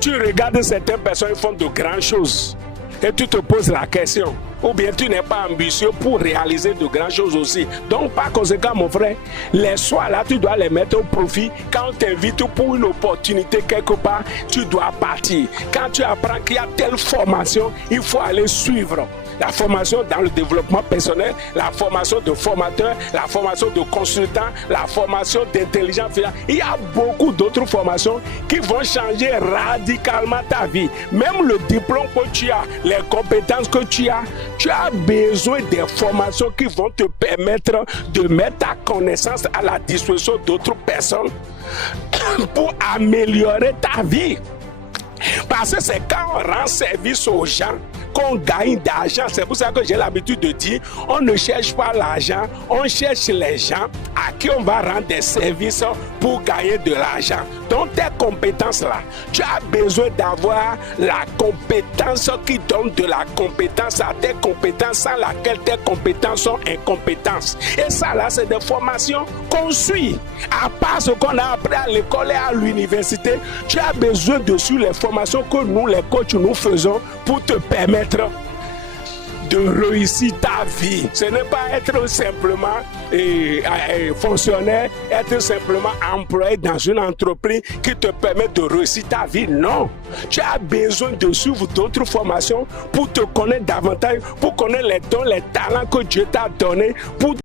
Tu regardes certaines personnes qui font de grandes choses et tu te poses la question, ou bien tu n'es pas ambitieux pour réaliser de grandes choses aussi. Donc par conséquent mon frère, les soirs là tu dois les mettre au profit. Quand on t'invite pour une opportunité quelque part, tu dois partir. Quand tu apprends qu'il y a telle formation, il faut aller suivre. La formation dans le développement personnel, la formation de formateur, la formation de consultant, la formation d'intelligence financière. Il y a beaucoup d'autres formations qui vont changer radicalement ta vie. Même le diplôme que tu as, les compétences que tu as besoin des formations qui vont te permettre de mettre ta connaissance à la disposition d'autres personnes pour améliorer ta vie. Parce que c'est quand on rend service aux gens qu'on gagne d'argent. C'est pour ça que j'ai l'habitude de dire, on ne cherche pas l'argent, on cherche les gens à qui on va rendre des services pour gagner de l'argent. Donc tes compétences là, tu as besoin d'avoir la compétence qui donne de la compétence à tes compétences sans laquelle tes compétences sont incompétences. Et ça là, c'est des formations qu'on suit. À part ce qu'on a appris à l'école et à l'université, tu as besoin de suivre les formations que nous, les coachs, nous faisons pour te permettre de réussir ta vie. Ce n'est pas être simplement fonctionnaire, être simplement employé dans une entreprise qui te permet de réussir ta vie. Non. Tu as besoin de suivre d'autres formations pour te connaître davantage, pour connaître les dons, les talents que Dieu t'a donnés, pour